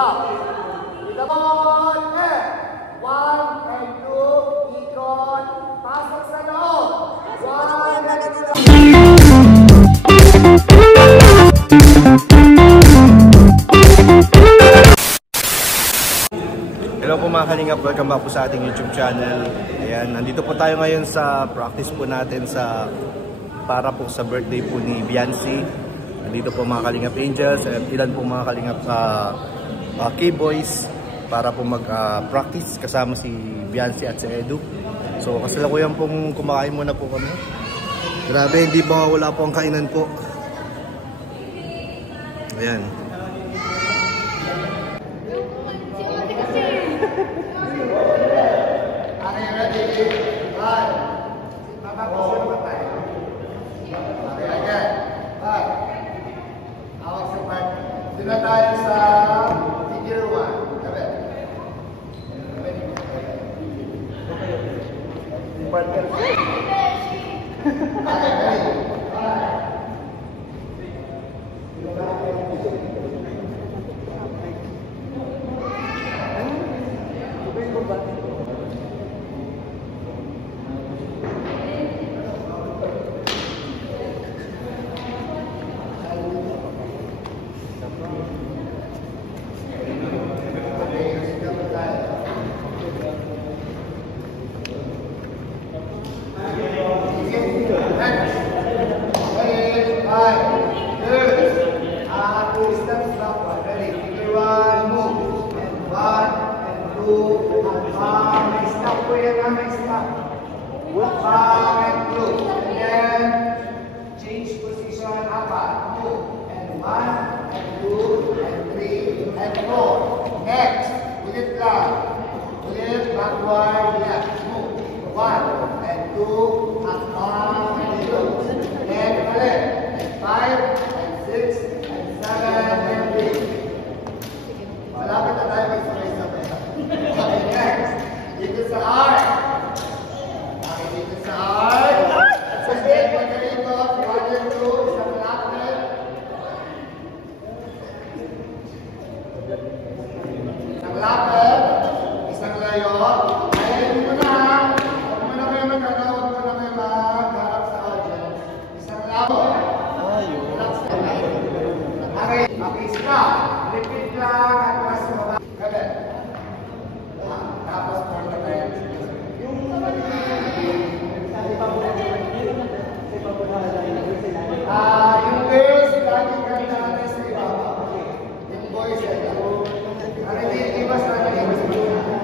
stop. With the ball, one and two, ikot, pasok sa loob. One and two. Hello po mga kalingap, welcome back po sa ating YouTube channel. Ayan, nandito po tayo ngayon sa practice po natin para po sa birthday po ni Biancy. Nandito po mga kalingap angels at ilan po mga kalingap K-boys para po mag-practice kasama si Biancy at si Edu. So kasalukuyan pong kumakain muna po kami. Grabe, hindi ba wala po ang kainan po. Ayan. Doon na tayo sa figure 1. Gabi. Partner. Change position, up, move, and 1, and 2, and 3, and 4. Next, ulit lang. Ulit, backward, left, move. 1, and 2, up, and 2. Then ulit, and 5, and 6, and 7, and 8. Malapit na tayo mag-sabay-sabay. Okay, next. Dito sa R. Okay, dito sa R. Sabihin mo na dito, 1 and 2, isang lapit. Isang lapit, isang layo. Ayayin mo na ha. Huwag mo na kayo magkano, huwag mo na kayo magharap sa audience. Isang lapit. Okay, okay, stop. Repeat lang at mas mababa. Gabi. Tapos more na kayo. Yung girls, lagi ganda natin sa ibaba. Yung boys, ganda. Ano yung ibas natin, ibas natin.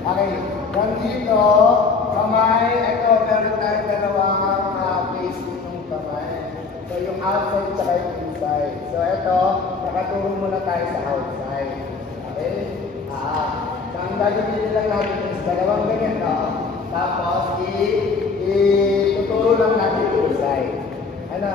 Okay, dito, kamay, ito, meron tayong dalawang face ng kamay. So, yung outside at yung inside. So, ito, nakaturo muna tayo sa outside. Okay? Ang gagawin lang natin is dalawang ganito. Tapos, ituturo lang natin yung inside. Ano?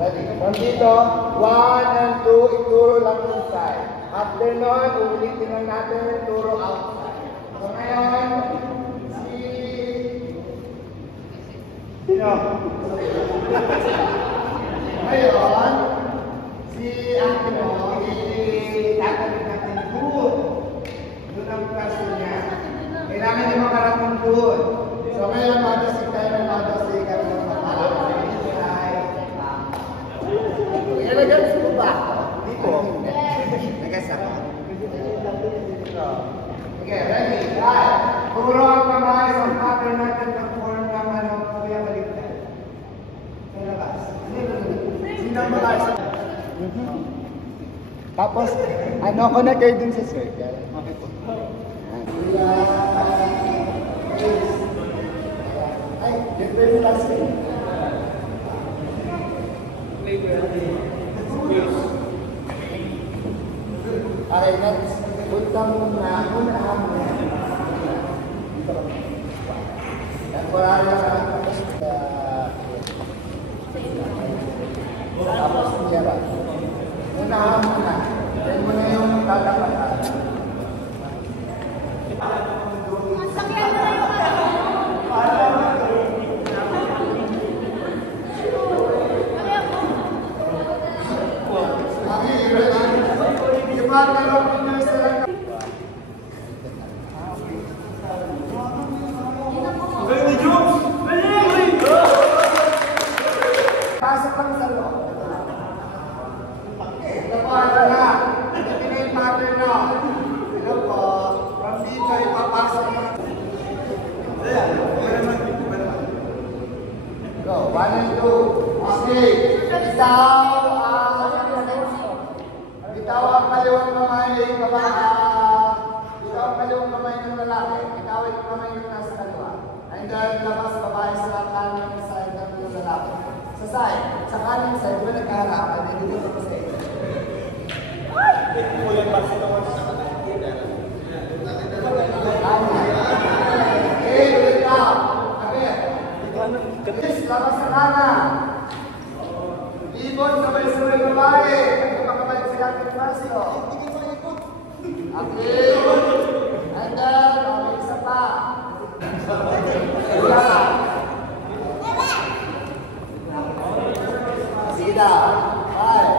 Ready? From dito, 1 and 2, ituro lang inside. After nun, ulitin lang natin yung turo outside. So ngayon, ngayon, si Ate mo, tatanong natin doon. Doon ang kaso niya. Kailangan niya makarating doon. So So ngayon, madasig tayo ng madasig at ilagay mo ba? Hindi po. Nagasama. Okay, ready? Right. Puro ang kamay sa pattern natin na form ng ano, kuya kaligtad. Sa labas. Sindang babae sa... Tapos, ano ko na kayo dun sa circle? Okay po. Ay, different class kayo. Okay, next. Punta muna. Unahan mo. Temporary lang. Tapos niya ba? Unahan muna. Then mo na yung tatapatan. Pasok lang sa loob. Ito po, ito na. Ito na yung pattern na. Ito po, from dito ipapasok mo. Go, 1 and 2. Okay. Bitaw ang kaliwang kamay. Bitaw ang kaliwang kamay ng lalaki. Bitaw ang kamay ng nasa kaliwa. And then, labas babae sa kanan side ng lalaki. Sa side. Sa kanan side, diba nagkaharapan? Hindi dito ko sa iyo. Okay, ulit na. Yes, labas sa kanan. Ibon, sabay-sabay babae. Magpapabalik sila ng klasyo. Okay. And then, okay, isa pa. Sige na. Five.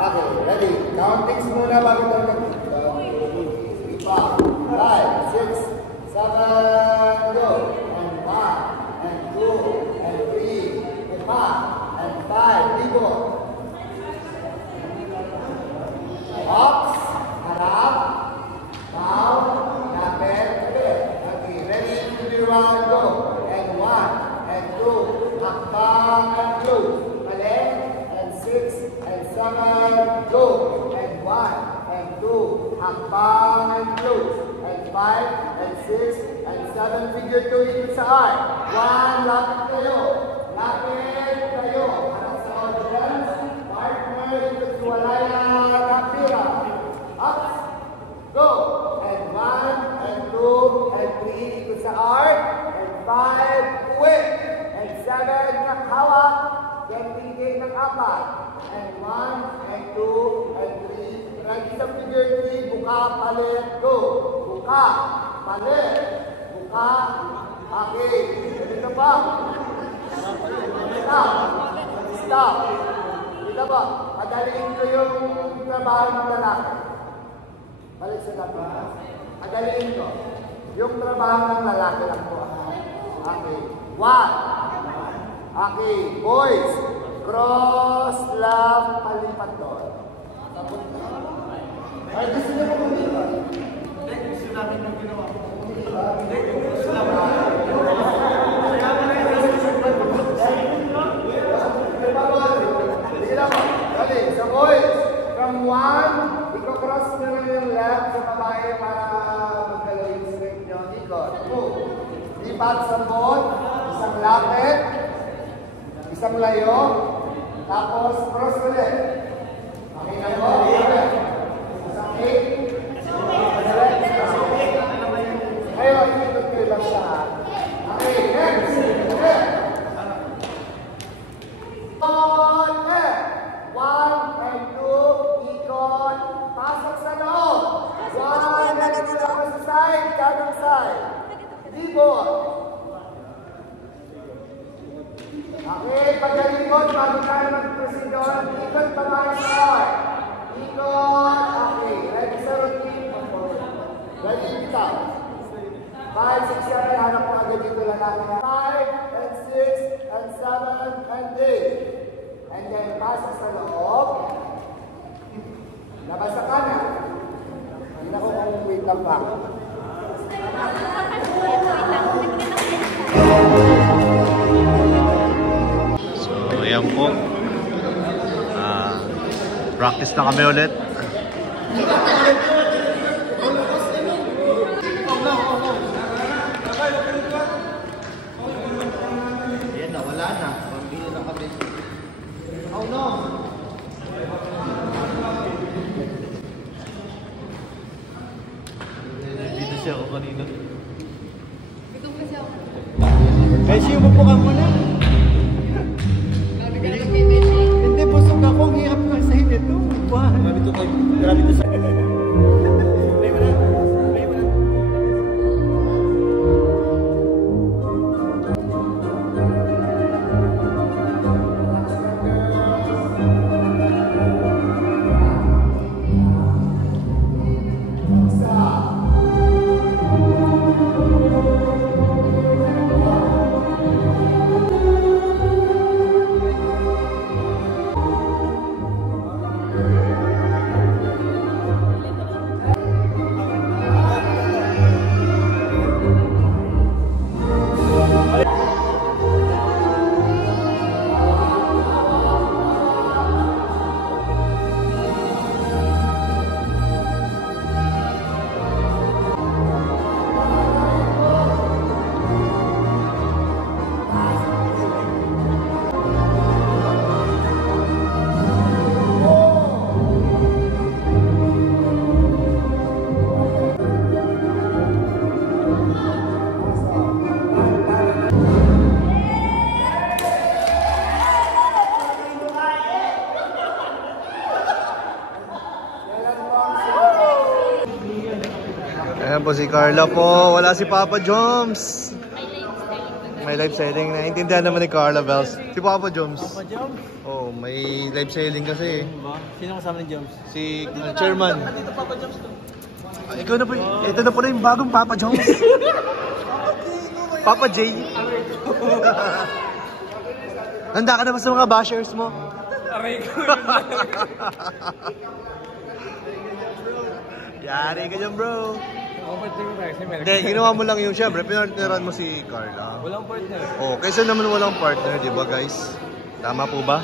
Okay, ready. Countings muna bago tayo mag- 5, 6, 7, go. And 1, and 2, and 3, and 5, libon. Box, harap, down, lapit, okay, ready to be round, go. And 1, and 2, hakbang, and close. Balik, and 6, and 7, go. And 1, and 2, hakbang, and close. And 5, and 6, and 7, figure 2 ikot sa arc. 1, lapit kayo. Lapit kayo. Harap sa audience. Partner, ikot si Walaya, Rapira. Up, go. And 1, and 2, and 3, ikot sa arc. And 5, uwi. And 7, naghawak. Then tingin ng 4. And 1, and 2, and 3. Ready sa figure 3, buka, palit, go. Buka, palit, buka, okay. Dito ba? Stop. Stop. Dito ba? Adaliin ko yung trabaho ng lalaki. Balik sa lahat. Adaliin ko. Yung trabaho ng lalaki lang po. Okay. 1. Okay. Boys. Cross, left, palipat doon. Tapos na. Ay, gusto niyo po dito. Gusto namin yung ginawa. Gusto namin. So boys, from 1, iko-cross nyo lang yung left sa babae para magdalaw yung straight nyo. Ikot. Move. Lipat sa boat, isang lapit, isang layo, tapos cross ulit. Okay na po? Isang kick. Ayun, ikot kayo lang siya. Okay, next. Left. On left. 1 and 2, ikot, pasok sa loob. 1 and 2, tapos sa side, kanang side. Libon. Okay, pagkalibon, bago tayo mag-proceed, ikot babae sa arc. Ikot, okay. Ready sa routine. Ready, bitaw. 5, 6, 7, hanap mo agad dito lang namin. 5, and 6, and 7, and 8. And then, pasok sa loob. Labas sa kanan. Hindi ako kung wait lang pa. So, ayan po. Practice na kami ulit. Ayan na, wala na. Pambili na kami. Oh no! Dito siya ako kanina. Gutom kasi ako. Guys, yung mapukan mo na. Grabe ka naman may beshi. Hindi, busog ako. Ang hirap nga sa ito. Grabe ito kayo. Grabe ito sa... Play mo na. Play mo na. Ayan po si Carla po. Wala si Papa Joms. May live selling. Naintindihan naman ni Carla Bells. Si Papa Joms. Papa Joms? Oh, may live selling kasi. Sino kasama ni Joms? Si chairman. Dito Papa Joms to. Ikaw na po. Ito na po na yung bagong Papa Joms. Papa J. Handa ka na ba sa mga bashers mo? Aray ko. Yari ka dyan, bro. Kapatid ko tayo. Hindi, ginawa mo lang yung syempre. Pinartneran mo si Carla. Walang partner. Oh, kaysa naman walang partner, di ba guys? Tama po ba?